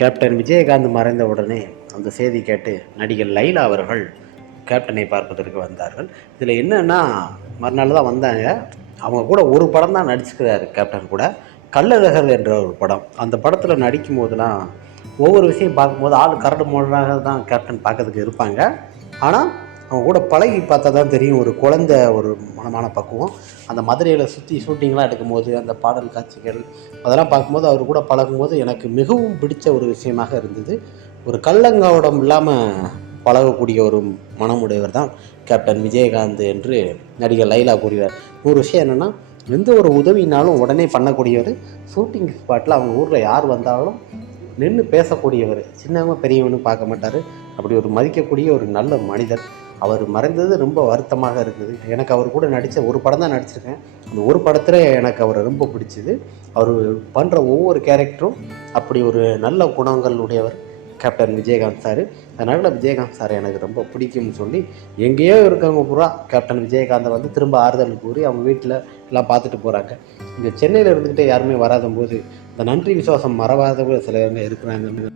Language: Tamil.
கேப்டன் விஜயகாந்த் மறைந்த உடனே அந்த செய்தி கேட்டு நடிகர் லைலா அவர்கள் கேப்டனை பார்ப்பதற்கு வந்தார்கள். இதில் என்னென்னா மறுநாள் தான் வந்தாங்க. அவங்க கூட ஒரு படம் தான் நடிச்சுக்கிறாரு கேப்டன் கூட. கள்ளழகர் என்ற ஒரு படம். அந்த படத்தில் நடிக்கும் போதெல்லாம் ஒவ்வொரு விஷயம் பார்க்கும்போது ஆள் கரடு முரடாக தான் கேப்டன் பார்க்கறதுக்கு இருப்பாங்க. ஆனால் அவங்க கூட பழகி பார்த்தா தான் தெரியும். ஒரு குழந்தை ஒரு மனமான பக்குவம். அந்த மதுரையில் சுற்றி ஷூட்டிங்லாம் எடுக்கும்போது அந்த பாடல் காட்சிகள் அதெல்லாம் பார்க்கும்போது அவர் கூட பழகும்போது எனக்கு மிகவும் பிடிச்ச ஒரு விஷயமாக இருந்தது. ஒரு கள்ளங்கவடம் இல்லாமல் பழகக்கூடிய ஒரு மனமுடையவர் தான் கேப்டன் விஜயகாந்த் என்று நடிகர் லைலா கூறுகிறார் ஒரு விஷயம் என்னென்னா எந்த ஒரு உதவினாலும் உடனே பண்ணக்கூடியவர் ஷூட்டிங் ஸ்பாட்டில் அவங்க ஊரில் யார் வந்தாலும் நின்று பேசக்கூடியவர். சின்னவங்க பெரியவனு பார்க்க மாட்டார். அப்படி ஒரு மதிக்கக்கூடிய ஒரு நல்ல மனிதர். அவர் மறைந்தது ரொம்ப வருத்தமாக இருக்குது. எனக்கு அவர் கூட நடித்த ஒரு படம் தான் நடிச்சிருக்கேன். அந்த ஒரு படத்தில் எனக்கு அவரை ரொம்ப பிடிச்சிது. அவர் பண்ணுற ஒவ்வொரு கேரக்டரும் அப்படி ஒரு நல்ல குணங்கள் உடையவர் கேப்டன் விஜயகாந்த் சார். அதனால் விஜயகாந்த் சார் எனக்கு ரொம்ப பிடிக்கும்னு சொல்லி எங்கேயோ இருக்கவங்க பூரா கேப்டன் விஜயகாந்தை வந்து திரும்ப ஆறுதல் கூறி அவங்க வீட்டில் எல்லாம் பார்த்துட்டு போகிறாங்க இங்கே சென்னையில் இருந்துக்கிட்டே யாருமே வராத போது இந்த நன்றி விசுவாசம் மறவாதவங்க சிலவங்க இருக்கிறாங்க.